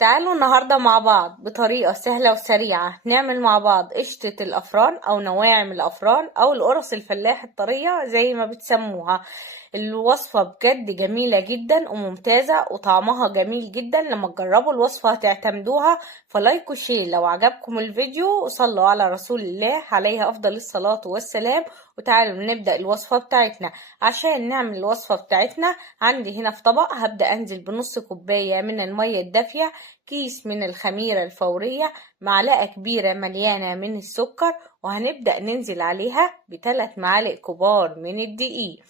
تعالوا النهاردة مع بعض بطريقة سهلة وسريعة نعمل مع بعض قشطة الأفران أو نواعم الأفران أو القرص الفلاح الطرية زي ما بتسموها. الوصفة بجد جميلة جدا وممتازة وطعمها جميل جدا. لما تجربوا الوصفة هتعتمدوها. فلايك وشير لو عجبكم الفيديو، وصلوا على رسول الله عليه أفضل الصلاة والسلام. وتعالوا نبدأ الوصفة بتاعتنا. عشان نعمل الوصفة بتاعتنا عندي هنا في طبق هبدأ أنزل بنص كوباية من المية الدافية، كيس من الخميرة الفورية، معلقة كبيرة مليانة من السكر، وهنبدأ ننزل عليها ب3 معالق كبار من الدقيق.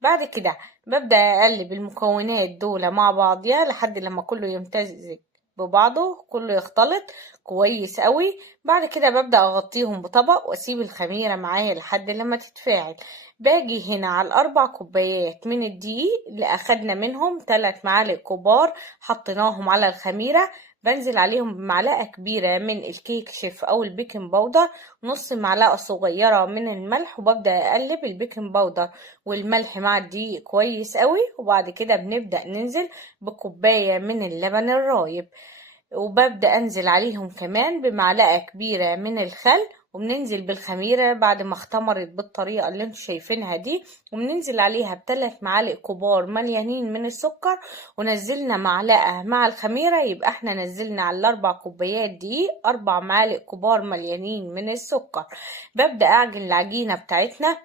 بعد كده ببدأ أقلب المكونات دول مع بعضيها لحد لما كله يمتزج ببعضه، كله يختلط كويس قوي. بعد كده ببدأ أغطيهم بطبق وأسيب الخميرة معايا لحد لما تتفاعل. باجي هنا على ال4 كوبايات من الدقيق اللي أخدنا منهم 3 معالق كبار حطيناهم على الخميرة، بنزل عليهم بمعلقة كبيرة من الكيك شيف أو البيكنج باودر، نص معلقة صغيرة من الملح، وببدأ أقلب البيكنج باودر والملح مع الدقيق كويس قوي. وبعد كده بنبدأ ننزل بكوباية من اللبن الرايب، وببدأ أنزل عليهم كمان بمعلقة كبيرة من الخل، وبننزل بالخميرة بعد ما اختمرت بالطريقة اللي انتوا شايفينها دي، وبننزل عليها ب3 معالق كبار مليانين من السكر، ونزلنا معلقة مع الخميرة، يبقى احنا نزلنا على ال4 كوبايات دي 4 معالق كبار مليانين من السكر. ببدأ أعجن العجينة بتاعتنا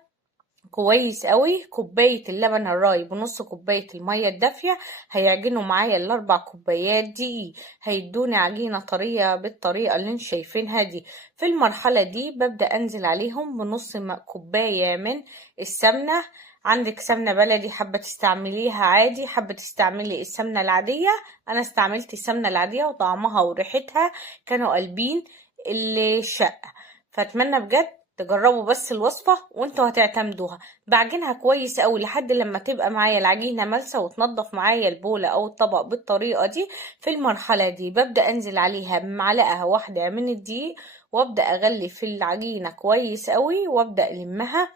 كويس قوي. كوباية اللبن الرايب ونص كوباية المية الدافية هيعجنوا معايا ال4 كوبايات دي، هيدوني عجينة طرية بالطريقة اللي انتوا شايفينها دي. في المرحلة دي ببدأ انزل عليهم بنص كوباية من السمنة. عندك سمنة بلدي حابة تستعمليها عادي، حابة تستعملي السمنة العادية. انا استعملت السمنة العادية وطعمها وريحتها كانوا قلبين الشقة. فاتمنى بجد تجربوا بس الوصفة وانتوا هتعتمدوها. بعجنها كويس قوي لحد لما تبقى معايا العجينة ملسة وتنضف معايا البولة او الطبق بالطريقة دي. في المرحلة دي ببدأ انزل عليها بمعلقة واحدة من الدقيق، وابدأ اغلي في العجينة كويس قوي، وابدأ المها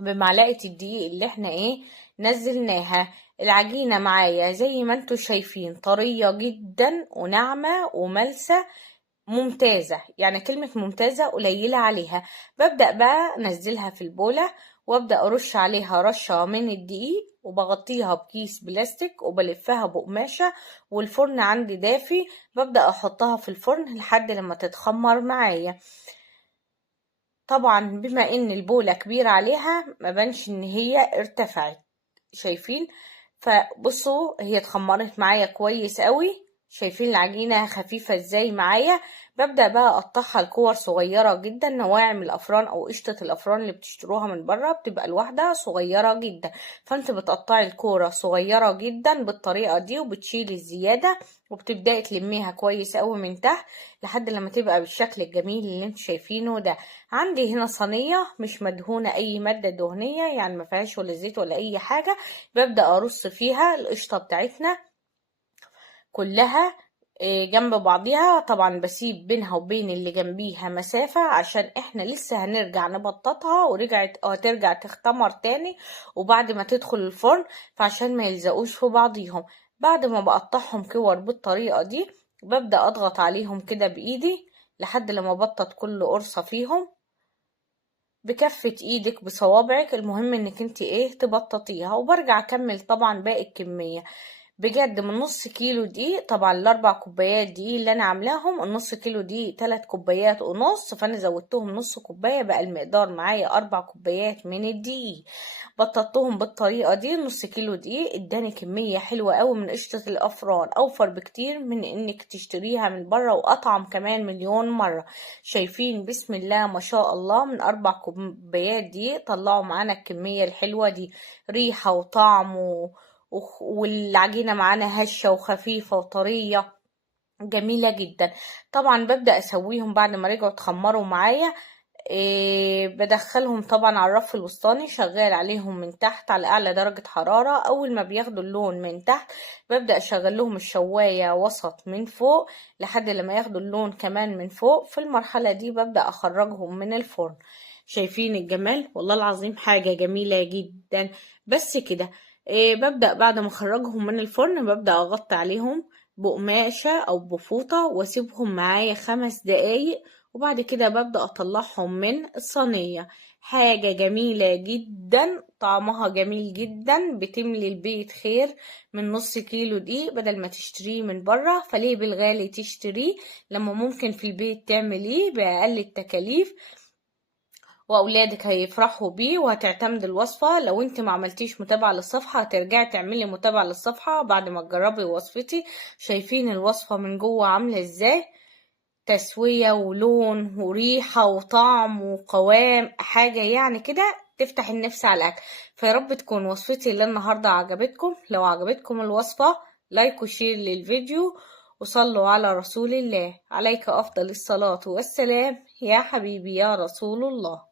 بمعلقة الدقيق اللي احنا نزلناها. العجينة معايا زي ما انتوا شايفين طرية جدا وناعمة وملسة ممتازة، يعني كلمة ممتازة قليلة عليها. ببدأ بقى انزلها في البولة، وابدأ ارش عليها رشة من الدقيق، وبغطيها بكيس بلاستيك وبلفها بقماشة، والفرن عندي دافي. ببدأ احطها في الفرن لحد لما تتخمر معايا. طبعا بما ان البولة كبيرة عليها ما بانش ان هي ارتفعت، شايفين؟ فبصوا هي اتخمرت معايا كويس قوي. شايفين العجينة خفيفة ازاي معايا؟ ببدأ بقى اقطعها لكور صغيرة جدا. نواعم الافران او قشطة الافران اللي بتشتروها من بره بتبقى الواحدة صغيرة جدا، فانت بتقطعي الكورة صغيرة جدا بالطريقة دي، وبتشيلي الزيادة، وبتبدأي تلميها كويس قوي من تحت لحد لما تبقى بالشكل الجميل اللي انتوا شايفينه ده. عندي هنا صينية مش مدهونة اي مادة دهنية، يعني ما فيهاش ولا زيت ولا اي حاجة. ببدأ ارص فيها القشطة بتاعتنا كلها جنب بعضيها. طبعا بسيب بينها وبين اللي جنبيها مسافة عشان احنا لسه هنرجع نبططها، ورجعت هترجع تختمر تاني وبعد ما تدخل الفرن، فعشان ما يلزقوش في بعضيهم. بعد ما بقطعهم كور بالطريقة دي ببدأ اضغط عليهم كده بايدي لحد لما بطط كل قرصة فيهم بكفة ايدك بصوابعك. المهم انك انت تبططيها، وبرجع اكمل طبعا باقي الكمية. بجد من نص كيلو دقيق، طبعا ال4 كوبايات دقيق اللي انا عاملاهم النص كيلو دقيق 3 كوبايات ونص، فانا زودتهم نص كوباية بقى المقدار معايا 4 كوبايات من الدقيق. بططتهم بالطريقة دي. نص كيلو دقيق اداني كمية حلوة قوي من قشطة الافران، اوفر بكتير من انك تشتريها من بره، واطعم كمان مليون مرة. شايفين بسم الله ما شاء الله، من 4 كوبايات دقيق طلعوا معانا الكمية الحلوة دي، ريحة وطعم والعجينة معانا هشة وخفيفة وطرية جميلة جدا. طبعا ببدأ اسويهم بعد ما رجعوا اتخمروا معايا. بدخلهم طبعا على الرف الوسطاني، شغال عليهم من تحت على اعلى درجة حرارة. اول ما بياخدوا اللون من تحت ببدأ اشغل لهم الشواية وسط من فوق لحد لما ياخدوا اللون كمان من فوق. في المرحلة دي ببدأ اخرجهم من الفرن. شايفين الجمال؟ والله العظيم حاجة جميلة جدا. بس كده ببدأ بعد ما اخرجهم من الفرن ببدأ اغطي عليهم بقماشة أو بفوطة واسيبهم معايا 5 دقايق، وبعد كده ببدأ أطلعهم من الصينية. حاجة جميلة جدا، طعمها جميل جدا، بتملي البيت خير. من نص كيلو دقيق بدل ما تشتريه من بره، فليه بالغالي تشتريه لما ممكن في البيت تعمليه بأقل التكاليف، واولادك هيفرحوا بيه وهتعتمد الوصفة. لو انت ما عملتيش متابعة للصفحة هترجعي تعملي متابعة للصفحة بعد ما تجربي وصفتي. شايفين الوصفة من جوه عاملة ازاي؟ تسوية ولون وريحة وطعم وقوام، حاجة يعني كده تفتح النفس على الأكل. فيا رب تكون وصفتي اللي النهاردة عجبتكم. لو عجبتكم الوصفة لايك وشير للفيديو، وصلوا على رسول الله عليك أفضل الصلاة والسلام يا حبيبي يا رسول الله.